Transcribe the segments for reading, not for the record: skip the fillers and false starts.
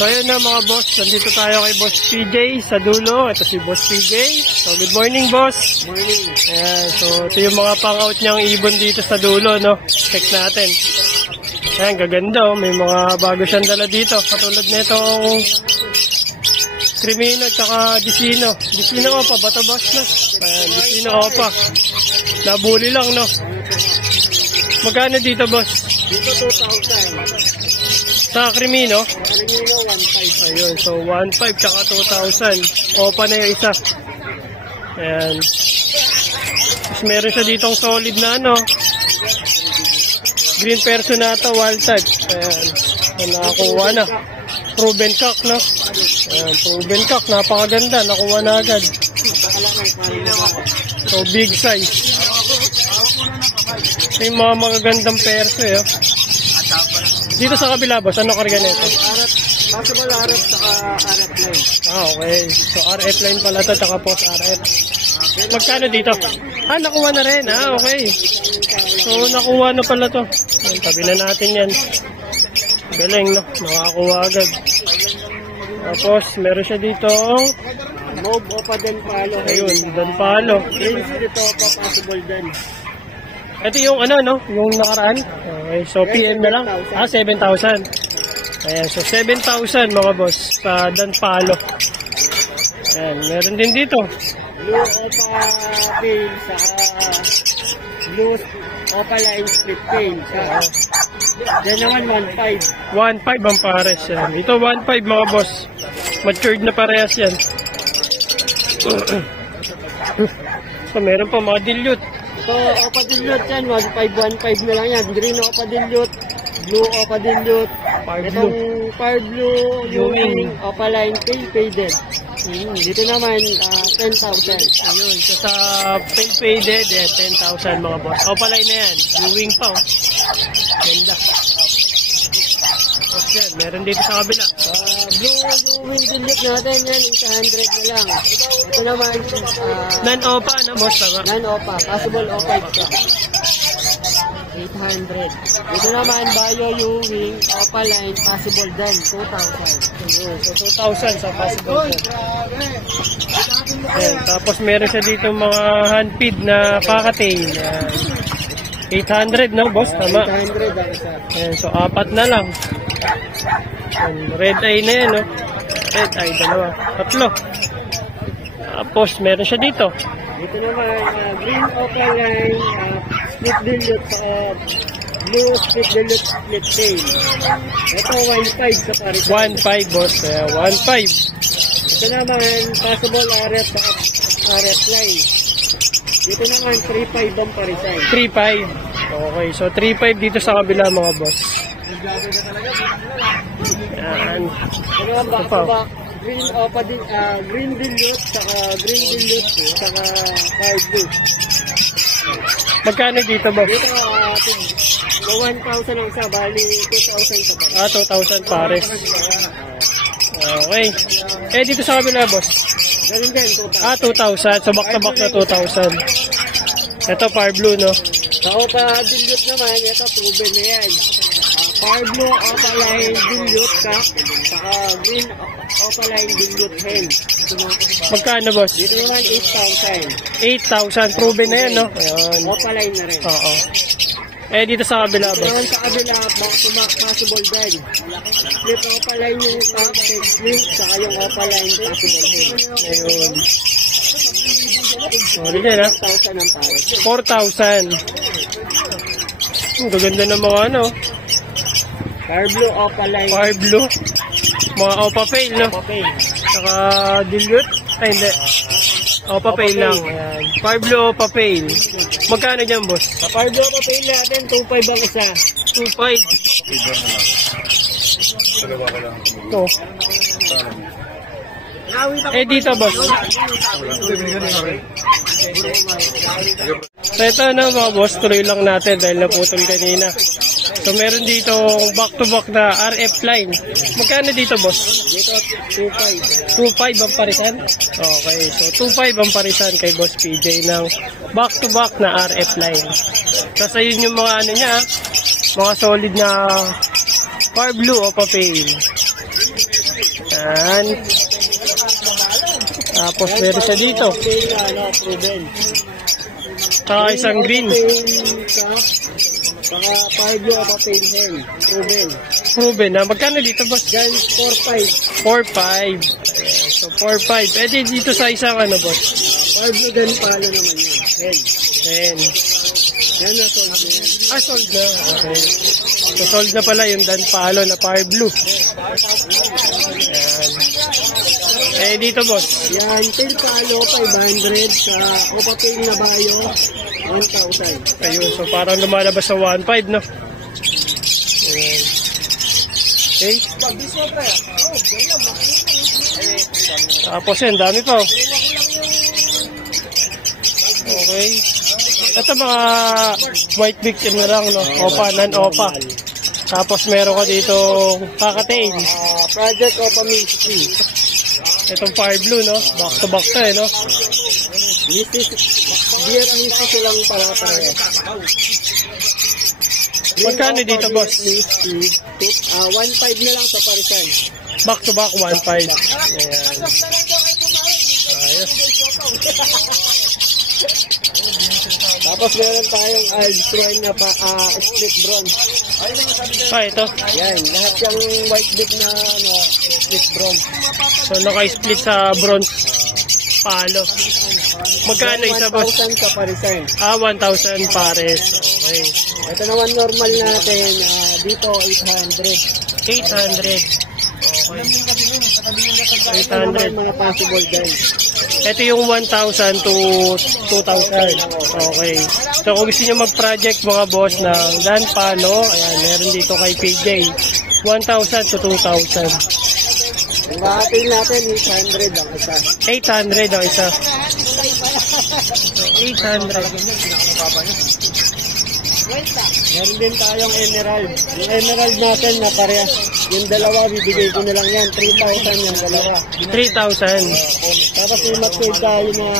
So ayun na mga boss, nandito tayo kay Boss PJ sa dulo. Ito si Boss PJ. So good morning boss. Morning. Ayan, so ito yung mga pang-out niyang ibon dito sa dulo, no? Check natin. Ayan, gaganda oh. May mga bago siyang dala dito. Katulad nitong Crimino tsaka Dicino. Dicino Opa, bato boss, no? Ayan, Dicino Opa. Nabuli lang, no? Magkano dito boss? Dito 2,000. Sa Crimino? Crimino 1,500. Ayun, so 1,500 tsaka 2,000. Opa na yung isa. Ayan. Tapos meron siya ditong solid na ano. Green Personata wild type. Ayan. So, nakakuha na. Proven cock, no? Ayan, proven cock. Napakaganda. Nakuha na agad. So big size. Ito yung mga magagandang perso, eh. Dito sa kabila, boss, ano karga nito? Possible RF saka RF line. Okay. So, RF line pala ito, tsaka post RF. Magkano dito? Nakuha na rin. Okay. So, nakuha na pala to. Ayan, tabi na natin yan. Galing, no? Nakakuha agad. Tapos, meron siya dito. Mob Opa Den Palo. Ayun, Dan Palo. Green dito pa possible din. Ito yung ano, no? Yung nakaraan. Okay, so PM na lang. 7,000. Ayan, so 7,000 mga boss. Sa Dan Palo. Ayan, meron din dito. Blue Opa Pail saka Blue Opa Line Split Pail. Yan naman 1,500. 1,500 ang pares yan. Ito 1,500 mga boss. Matured na parehas yan. So meron pa mga dilute. Ito Opa Dilute yan. 1,515 na lang yan. Green Opa Dilute. Blue Opa Dilute. Itong Fire Blue Ewing Opa Line Pail Faded. Dito naman 10,000. Ayun, so sa Pail Faded 10,000 mga boss. Opa Line na yan. Ewing pa oh. Ganda. Tapos yan, meron dito sa kabila. Blue Ewing Dilute natin yan. 800 na lang. Ito naman Non-Opa, no boss? Tama? non-Opa. Possible Opa ito. 800. Ito naman Bio Ewing Opa Line possible din 2,000. Ayun, so 2,000 sa possible din. Ayan, tapos meron siya dito mga handfeed na kakatail. 800 no boss? Tama? 800 ang isa. Ayan, so 4 na lang. Ayan, red eye na yan, no? Red eye, 2. 3. Tapos, meron siya dito. Dito naman, green Opa Line, split dilute, blue split dilute, split tail. Ito, 1,500 sa paris. 1,500, boss. 1,500. Ito naman, possible RF sa RF line. Dito naman, 3,500 ang parisan. 3,500. Okay, so 3,500 dito sa kabila, mga boss. Yan. Ito naman, back to back. Green Opa green dilute, saka green dilute, saka fire blue. Magkano dito, boss? Dito, 1,000 ang isa, bali 2,000 sa pares. 2,000 pares. Okay. Dito sa kabila, boss? Ganun din, 2,000. 2,000. So, back to back na 2,000. Ito, fire blue, no? Sa Opa dilute naman, ito, proven na yan. Fire blue, Opa Line dilute ka, saka green Opa Line dilute hen. Magkano, boss? Dito naman, 8,000. 8,000. Proven na yan, no? Ayan. Opa Line na rin. Oo. Dito sa kabila, Dito boss? naman sa kabila, back to back possible din. Split Opa Line yung top, split, saka yung Opa Line possible hen. Ayun. Sorry din, ha? 4,000 ang pares. 4,000. Ang gaganda ng mga ano. Fire blue, Opa Line. Fire blue. Mga Opa Pail, no? Okay. Saka dilute. Ay, hindi. Opa Pail lang. Ayan. Fire blue, Opa Pail. Magkano dyan, boss? Sa Fire blue, Opa Pail natin, 2,500 ang isa. 2,500. Ito. Dito, boss. So, ito na mga boss. Tuloy lang natin dahil naputol kanina. So, meron dito back-to-back na RF line. Magkano dito, boss? Dito, 2,500. 2,500 ang parisan? Okay. So, 2,500 ang parisan kay Boss PJ ng back-to-back na RF line. Tapos, ayun yung mga ano niya, mga solid na Fire blue o papel. Yan. Tapos meron siya dito. Proven. Saka isang green. Saka Pablo o Papain Hen. Proven. Proven na. Magkano dito, boss? Yan, 4-5. 4-5. So, 4-5. Eh, dito sa isang ano, boss? Pablo din palo naman yun. Hen. 10. Yan na, sold na yan. Ah, sold na. Okay. So, sold na pala yung Dan Palo na Fire Blue. Yan. Eh, dito, boss? Yan, tail palo, 500. Sa Opapain na bayo, 1,000. Ayun, so parang lumalabas sa 1.5, no? Ayan. Okay. Tapos yun, dami pa. Okay. Ito mga white victim na lang, no? Opa, non-opa. Tapos meron ka dito kakatail. Project Opa Mystery. Itong fire blue, no? Back to back to, eh, no? Dear Misty silang pala-pareho. Magkano dito, boss? 1.5 na lang sa parisan. Back to back, 1.5. Ayan. Ayos. Tapos meron tayong Alpine na split bronze. Ah, ito. Yan, lahat yung white bit na split bronze. So, naka-split sa bronze palo. Magkano isa, boss? 1,000 sa parisan. 1,000 pares. Okay. Ito naman normal natin, dito 800. 800. Okay. 800. Mga possible guys. Ito yung 1,000 to 2,000. Okay. So, kung gusto nyo mag-project mga boss ng Dan Palo, ayan, meron dito kay PJ. 1,000 to 2,000. Yung atin natin, 800 ang isa. 800 ang isa. 800. Meron din tayong emerald. Yung emerald natin na parehas. Yung dalawa, bibigay ko na lang yan. 3,000 yung dalawa. 3,000. Tapos yung mag-save tayo na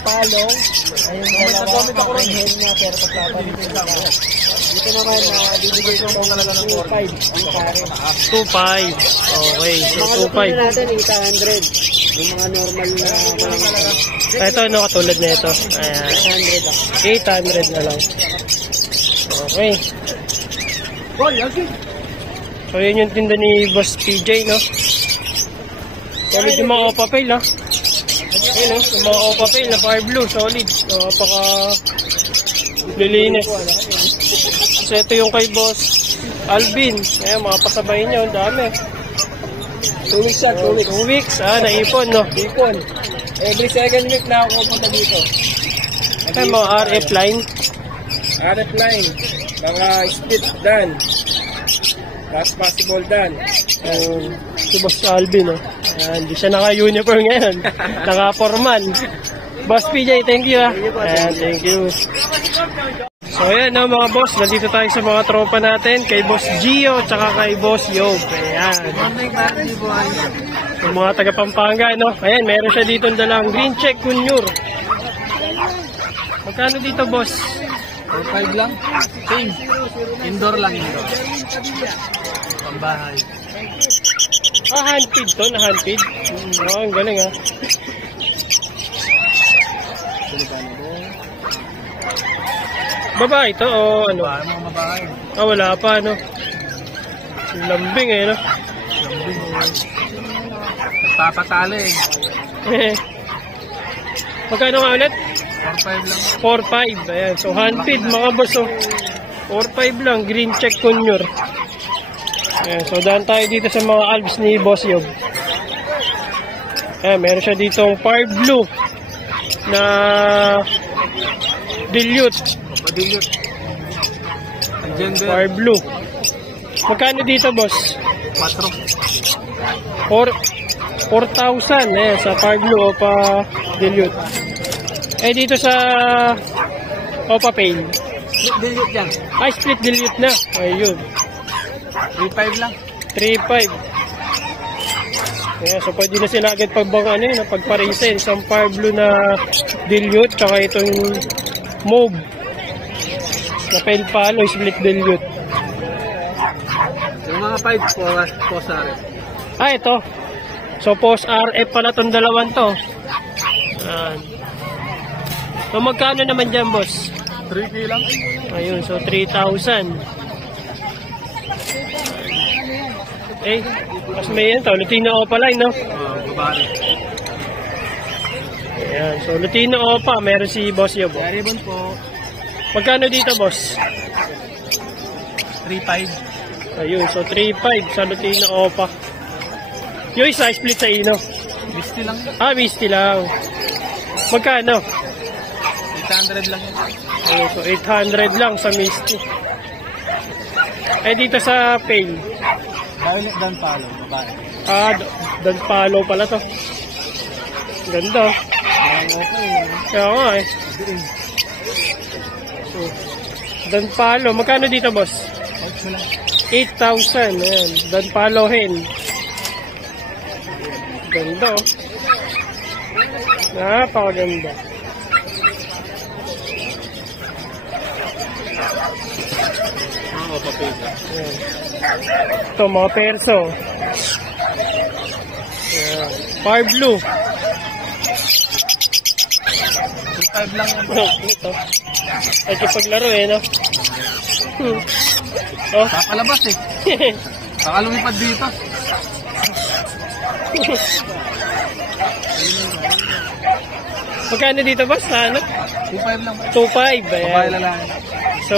palong. Ayun, dalawa. Ang hen na, pero pagpapalit ko lang. Dito naman, bibigay ko na lang ng 2,500 ang pare. 2,500. Okay. So, Mga 2,500. lupin natin, 800. Yung mga normal na Ito, ano, katulad na ito. Ayan. 800 ako. 800 na lang. Okay. So, yun yung tinda ni Boss PJ, no? Solid yung mga opapel, ha? Ayun, no? Yung mga opapel na fire blue, solid. Napaka lilinis. So, ito yung kay Boss Alvin. Ayan, mga pasabay niya, ang dami. 2 weeks yan, 2 weeks. 2 weeks, naipon, no? Ipon. Every second week na ako pupunta dito. Ayan, mga RF line. RF line. Mga split done. Last possible done. Si Boss Alvin, no? Ayan, di siya naka-uniform ngayon. Naka-formal. Boss PJ, thank you, ha? Ayan, thank you. So, ayan, no, mga boss. Nandito tayo sa mga tropa natin. Kay Boss Gio, tsaka kay Boss Yob. Ayan. Yung mga taga Pampanga, no? Ayan, meron siya dito dalang green check kunyur. Magkano dito, boss? 4-5 lang. Same. Indoor lang, indoor. Pambahay. Handfeed to, na handfeed. Ang galing, ha? Babae to, o ano? Mga mabahay. Wala pa, no? Lambing, eh, no? Nagpapatali eh. Magkano nga ulit? 4-5 lang. 4-5. Ayan. So, handfeed, mga boss, oh. 4-5 lang. Green check kunyur. Ayan. So, daan tayo dito sa mga alps ni Boss Yob. Ayan. Meron siya ditong fire blue na dilute. Dilute. Gender. Fire blue. Magkano dito, boss? 4,000. Ayan. Sa fire blue o pa dilute. Eh, dito sa Opa Pain. Split dilute yan. Ay, split dilute na. Ayun. 3-5 lang. 3.5. Yeah, so pwede na sila agad pagparisin. Isang fire blue na dilute, tsaka itong mauve na pale palo, split dilute. Yung mga 5 po sa rin. Ito. So, post RF pala tong dalawan to. Ayan. So, magkano naman dyan, boss? 3K lang. Ayun, so 3,000. Eh, mas may yan to. Lutino Opaline, no? Babae. Ayan, so Lutino Opa. Meron si Boss Yobo. Ribbon po. Magkano dito, boss? 3.5. Ayun, so 3,500 sa Lutino Opa. Yung isa, split sa ino. Misty lang. Ah, Misty lang. Magkano? 800 lang. Ayun, so 800 lang sa Misty. Eh, dito sa Pale. Violet Dan Palo. Babae. Ah, Dan Palo pala to. Ganda. Kaya nga eh. So, Dan Palo. Magkano dito, boss? 8,000. Ayan. Dan Palo hen. Ganda. Oh. Napakaganda. Ayan. Ito, mga perso. Ayan. Fire blue. 2.5 lang. Ito. Ay, paglaro eh, no? Oh. Papalabas eh. Baka lumipad dito. Magkano dito, boss? Ano? 2.5 lang. 2,500. Babae Ayan. lalaki. So,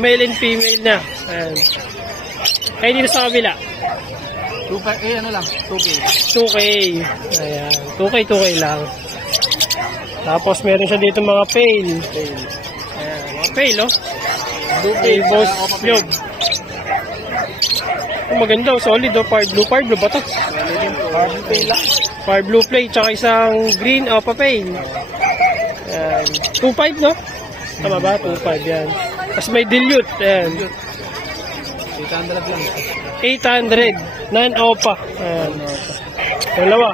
male and female na. Ayan. Ay, dito sa kabila. 2.5, ano lang, 2K. 2K. Ayan. 2K lang. Tapos, meron siya dito mga pale. Ayan. Mga pale, oh. Pale, boss. Yob. Oh, maganda, oh. Solid, oh. Fire blue ba to? Fire blue plate, tsaka isang green o papel. Ayan. 2,500, no? Tama ba? 2,500 yan. Tapos may dilute. Ayan. 800 lang. 800. Non-opa. Ayan. Dalawa.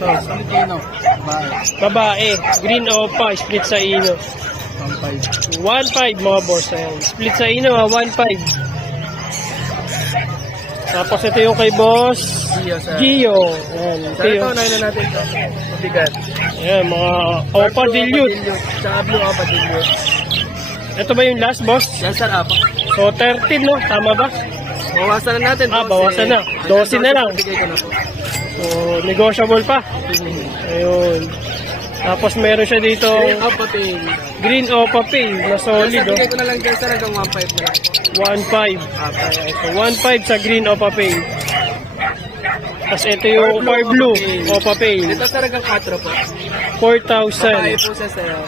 Oh. Filipino. Babae. Babae. Green opa. Split sa ino. 1.5. 1,500 mga boss. Ayan. Split sa ino, 1,500. Tapos ito yung kay boss Gio, sir. Gio. Ayan. Ito Sir, ito, yung, unahin na natin ito. Mabigat. ayan, mga opa dilute. Tsaka blue opa dilute. Ito ba yung last, boss? Yan, sir, apa. So, 13, no? Tama ba? Bawasan na natin. Ah, bawasan na. 12 na lang. Bigay ko na po. So, negotiable pa. Ayun. Tapos meron siya dito Green opa pin. green opa pay na solid, Sir, oh. bigay ko na lang dyan, sir, hanggang 1.5 na lang. 1,500. Apa. So, 1,500 sa green opa pay. Tapos ito yung fire blue opa pay. Dito, sir, hanggang 4 po. 4,000. Babae po siya sa'yo.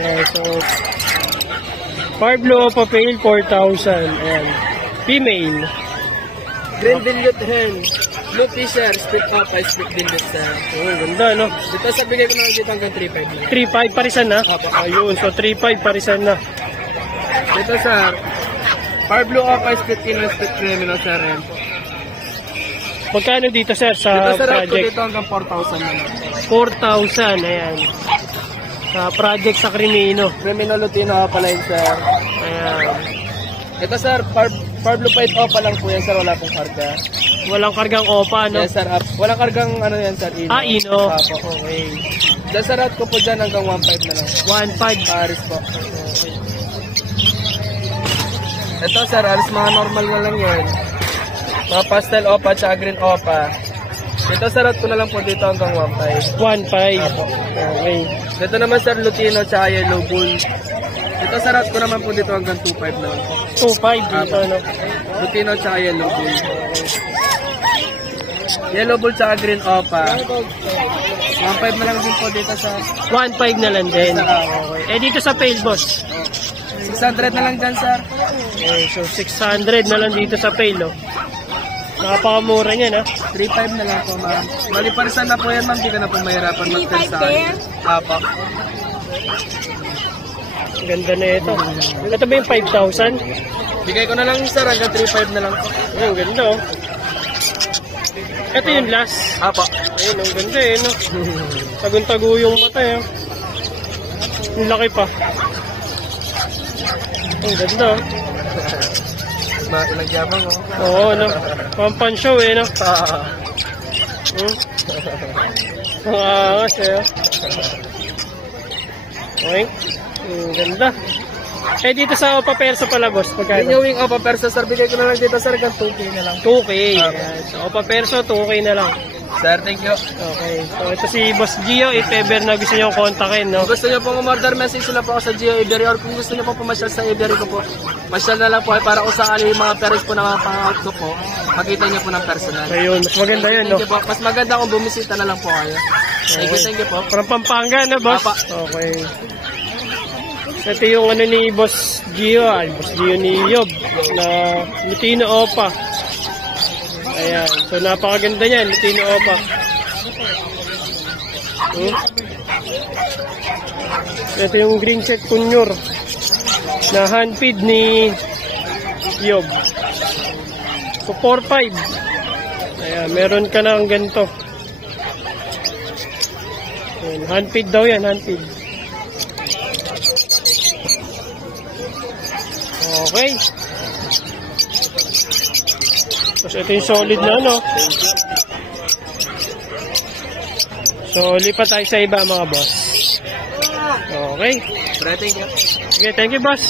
Ayan, so, fire blue opa pay, 4,000. Ayan. Female. Green dilute hen. Blue fisher, split opa, split dilute, sir. Oh, ganda, no? Dito, sir, bigay ko na lang dito hanggang 3.5 na lang. 3,500 parisan na. Ayun, so 3,500 parisan na. Dito, sir, fire blue opa, split kino, split criminal, sir. Magkano dito, sir, Dito, sa sir, up to project? dito hanggang 4,000 na lang. 4,000, ayan. Sa project sa Crimino. Criminal Lutino opa line, sir. Ayan. Ito, sir, fire blue white opa lang po yan, sir. Wala pong karga. Walang kargang opa, no? Yes, sir. Walang kargang ano yan, sir. Ino. Ah, ino. Apo. Okay. Dyan, sir, out ko po dyan hanggang 1.5 na lang. 1,500. Paris po. Ito, sir, alis mga normal na lang yun. Mga pastel opa, tsaka green opa. Dito, sir, out ko na lang po dito hanggang 1.5. 1,500. Apo. Okay. Dito naman, sir, Lutino, tsaka yellow bull. Dito, sir, out ko naman po dito hanggang 2.5 na lang. 2,500 dito, no? Lutino, tsaka yellow bull. Yellow bull, tsaka green opa. 1.5 na lang din po dito sa 1,500 na lang din. Okay. Eh, dito sa Pale, boss. 600 na lang dyan, sir. Okay, so 600 na lang dito sa Pale, oh. Nakapakamura niyan, ha? 3.5 na lang po, ma'am. Maliparisan na po yan, ma'am. Di ka na po mahirapan mag-sell. Apo. Ganda na ito. Ito ba yung 5,000? Bigay ko na lang, sir. Hanggang 3.5 na lang po. Ang ganda, oh. Ito yung last. Apo. Ayun, ang ganda, eh, no? Tagun-tago yung mata, eh. Ang laki pa. Ang ganda, oh. Nagyabang, oh. Oo, no? Pampan show, eh, no? Angas eh. Okay. Ganda. Eh, dito sa Opa Perso pala, boss. Pagkano? Renewing Opa Perso, sir. Bigay ko na lang dito, sir. 2K na lang. 2K. Ayan. So, Opa Perso, 2K na lang. Sir, thank you. Okay. So, ito si Boss Gio. If ever na gusto nyo kontakin, no? Kung gusto nyo pong umorder, message na po ako sa Gio Ibery, or kung gusto nyo po pumasyal sa Ibery ko po, masyal na lang po para kung sakali yung mga parents po na mga pang-out ko po, makita nyo po ng personal. Ayun, mas maganda yun, no? Thank you po. Mas maganda kung bumisita na lang po kayo. Thank you po. From Pampanga, no, boss? Apa. Okay. Ito yung ano ni Boss Gio, Boss Gio ni Yob, na Lutino Opa. Ayan. So, napakaganda niyan, Lutino Opa. Ito yung green check kunyor na handfeed ni Yob. So, 4-5. Ayan, meron ka ng ganito. Ayan, handfeed daw yan, handfeed. Okay. Tapos ito yung solid na ano. So, lipat tayo sa iba mga boss. Okay. Thank you. Sige, thank you boss.